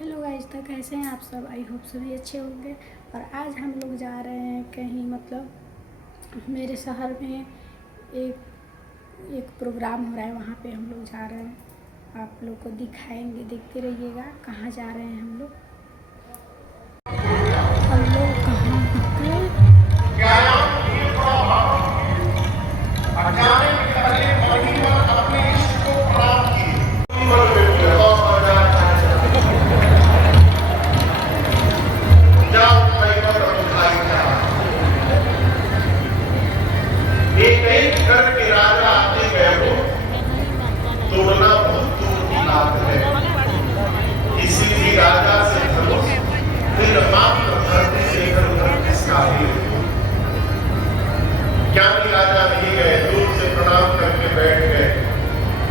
Hello guys, तो कैसे हैं आप सब। आई होप सभी अच्छे होंगे। और आज हम लोग जा रहे हैं कहीं, मतलब मेरे शहर में एक एक प्रोग्राम हो रहा है, वहाँ पे हम लोग जा रहे हैं। आप लोग को दिखाएंगे, देखते रहिएगा कहाँ जा रहे हैं हम लोग कहाँ एक करके राजा आते गए हो, तोड़ना बहुत दूर की बात है। किसी भी राजा से धनुष फिर मात्र धरती से इधर-उधर किसका भी। ज्ञानी राजा नहीं गए, दूर से प्रणाम करके बैठ गए।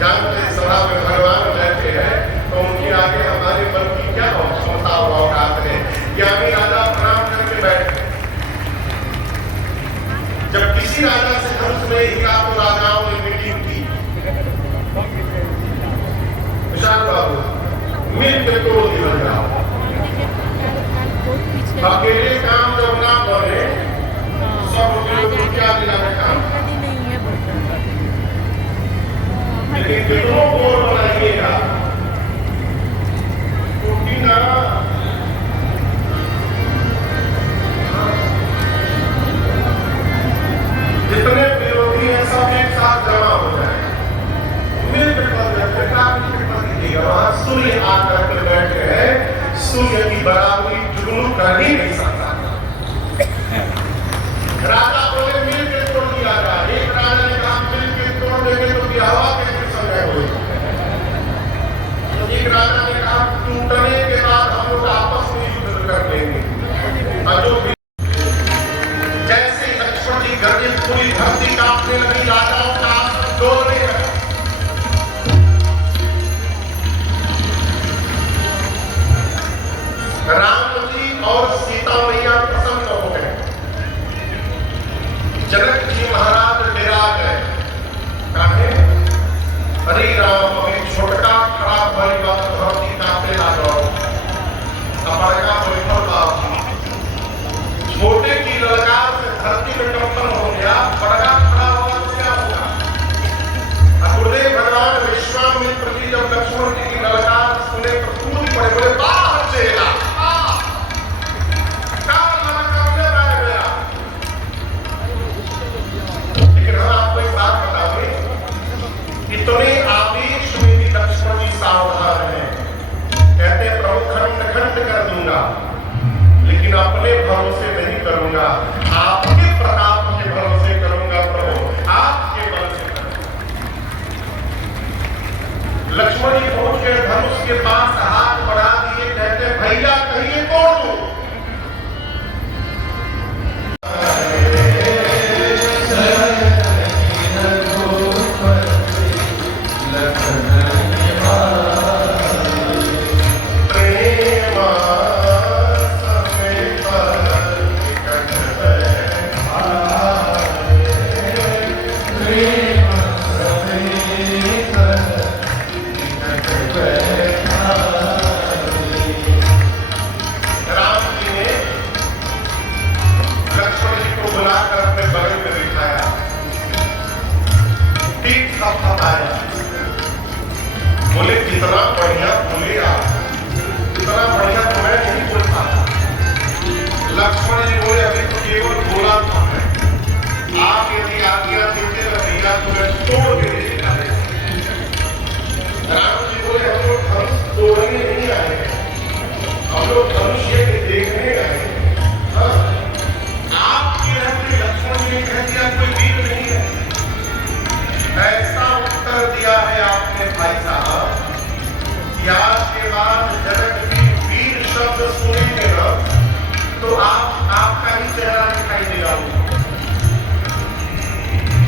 जानते सभा में भगवान बैठे हैं तो उनके आगे हमारे मन की क्या क्षमता और औकात है। ज्ञानी राजा प्रणाम करके बैठ गए। जब किसी राजा से धनुष में हिला तो राजाओं ने मीटिंग की, विशाल बाबू मिलकर तोड़ दिया जाओ। अकेले काम जब ना बने सब लोग क्या दिलाने काम, लेकिन कितनों को बनाइएगा टूटी ना। जितने विरोधी हैं सब एक साथ जमा हो जाए, मिलकर सूर्य आकर के बैठे हैं। सूर्य की बराबरी जुगनू कर ही नहीं सकता। राजा बोले मिलकर तोड़ दिया जाए। एक राजा ने कहा मिलकर तोड़ देंगे तो हवा कैसे समय हुई। एक राजा ने कहा टूटने के बाद हम लोग आपस में युद्ध कर लेंगे। जैसे लक्ष्मण जी गर्जित पूरी धरती कांपने लगी, राजाओं का आसन डोलने लगा। राम जी और सीता मैया प्रसन्न हो गए। जनक जी महाराज डेरा गए। कहे अरे राम, अभी छोटका खड़ा भरी बात धरती कांपने लगा। बड़का बैठल बाप छोटे की ललकार से धरती में कंपन हो गया। बड़का खड़ा हुआ तो क्या हुआ। गुरुदेव भगवान विश्वामित्र जी जब लक्ष्मण जी की ललकार सुने तो कूद पड़े, बोले बाहर चेला इतने आदेश में भी लक्ष्मण जी सावधान हैं। कहते प्रभु खंड खंड कर दूंगा, लेकिन अपने भरोसे नहीं करूंगा, आपके प्रताप के भरोसे करूंगा। प्रभु आपके बल से करूंगा। लक्ष्मण जी पहुंच गए, धनुष के पास हाथ बढ़ा दिए। कहते भैया कहिए तोड़ दो। बोले कितना बढ़िया बोले आप, इतना बढ़िया तो मैं नहीं बोल पाता। लक्ष्मण जी बोले अभी तो केवल बोला था मैं, आप यदि आज्ञा देते तो भैया तो मैं तोड़ के दे देता। राम जी बोले हम लोग धनुष तोड़ने नहीं आए, हम लोग धनुष देखने आए। आपके रहते लक्ष्मण जी ने कह दिया कोई वीर नहीं है। ऐसा उत्तर दिया है आपने भाई साहब, आज के बाद जनक जी वीर शब्द सुनेंगे ना तो आपका ही चेहरा दिखाई देगा।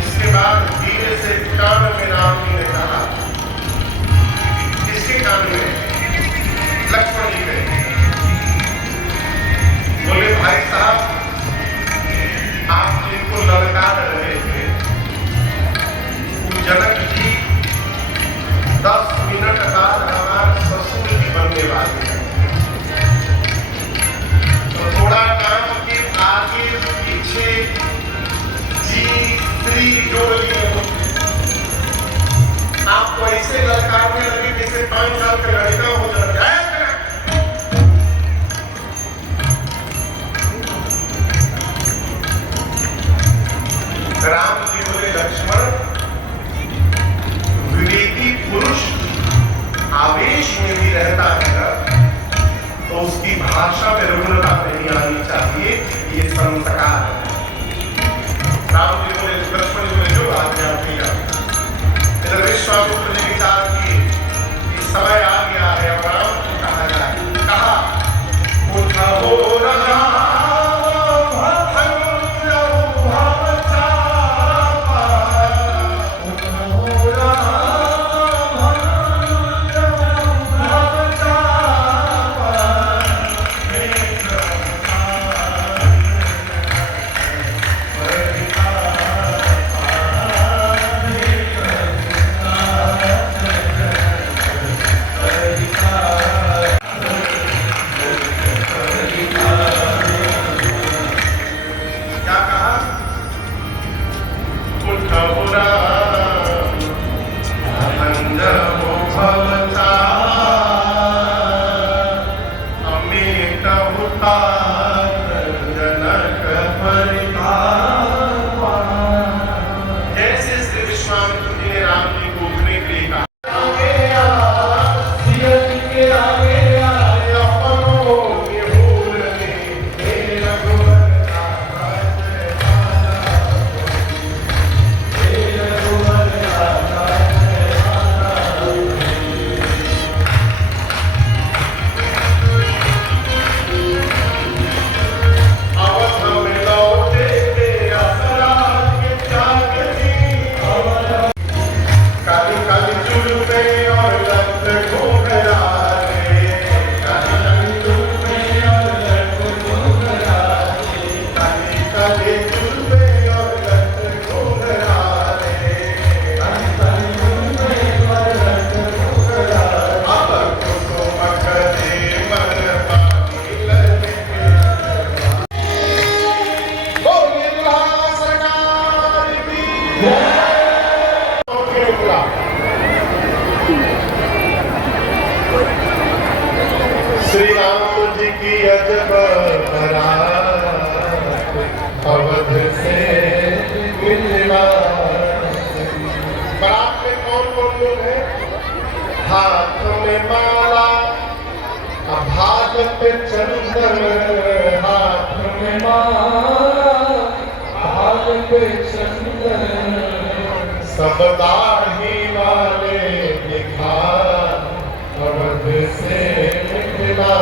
इसके बाद धीरे से कान में राम जी ने कहा, किसके कान में? लक्ष्मण जी ने। बोले भाई साहब, आप जिनको ललकार रहे थे जनक जी 10 मिनट बाद हमारे ससुर जी बनने वाले हैं। तीर जोड़ लिए हो। आपको ऐसे ललकारने लगे जैसे 5 साल का लड़का हो जाए। राम जी बोले लक्ष्मण, विवेकी पुरुष आवेश में भी रहता है ना, तो उसकी भाषा में रुग्णता नहीं आनी चाहिए, ये संस्कार है। राम जी बोले लक्ष्मण जी बोले जो आज्ञा किया। इधर विश्वामित्र ने विचार किए कि समय आ गया है, अब राम को कहा जाए। कहा उठा हो रहा श्री राम जी की अजब बारात अवध से मिलवा। बारात में कौन कौन लोग हैं? हाथ में माला, भाग पे चंदन, हाथ में माला, भाग पे चंदन, सब दाढ़ी वाले दिखा अवध से मिथिला।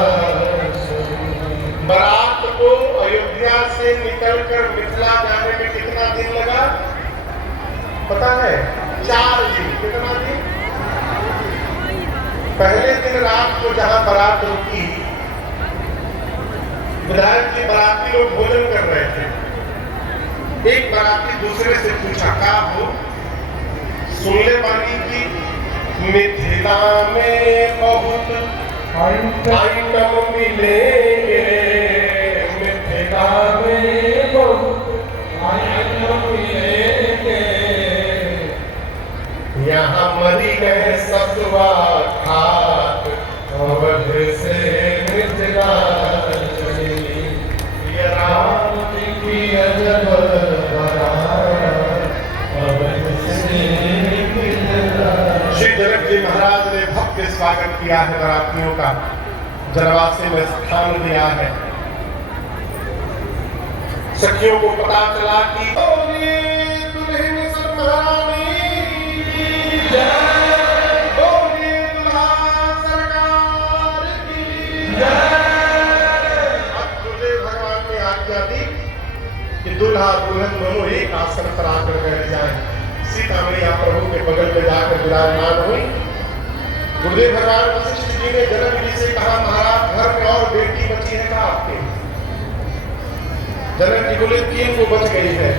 बारात को अयोध्या से निकलकर मिथिला जाने में कितना दिन लगा पता है? 4 दिन। कितना दिन? पहले दिन रात को जहां बारात रुकी, विधायक जी बाराती लोग भोजन कर रहे थे। एक बाराती दूसरे से पूछा, क्या हो सुनले पानी की मिथिला में बहुत आइटम मिलेंगे, मिथिला में बहुत आइटम मिलेंगे, यहाँ मरी गए सतुआ खाक अवध से मिथिला चली। ये राम जी की अजब बारात अवध से मिथिला। श्री जनक जी महाराज ने भव्य स्वागत किया है बारातियों का, जनवासी में स्थान दिया है। सखियों को पता चला कि दुल्हन सब महारानी की जय, दुल्हा सरकार की जय। अब गुरुदेव भगवान ने आज्ञा दी कि दूल्हा दुल्हन दोनों एक आसन पर आकर बैठ जाए। सीता मैया प्रभु के बगल में जाकर विराजमान हुई। गुरुदेव भगवान वशिष्ठ जी ने जनक जी से कहा, महाराज घर में और बेटी बची है क्या आपके? जनक जी बोले 3 को बच गई है।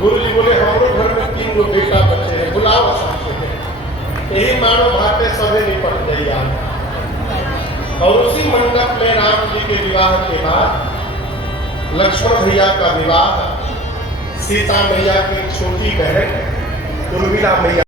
गुरु जी बोले हमारे घर में 3 को बेटा बचे हैं, बुलाओ साथ में। यही मानो भाते सभी निपट गई आज। और उसी मंडप में राम जी के विवाह के बाद लक्ष्मण भैया का विवाह सीता मैया की छोटी बहन उर्मिला मैया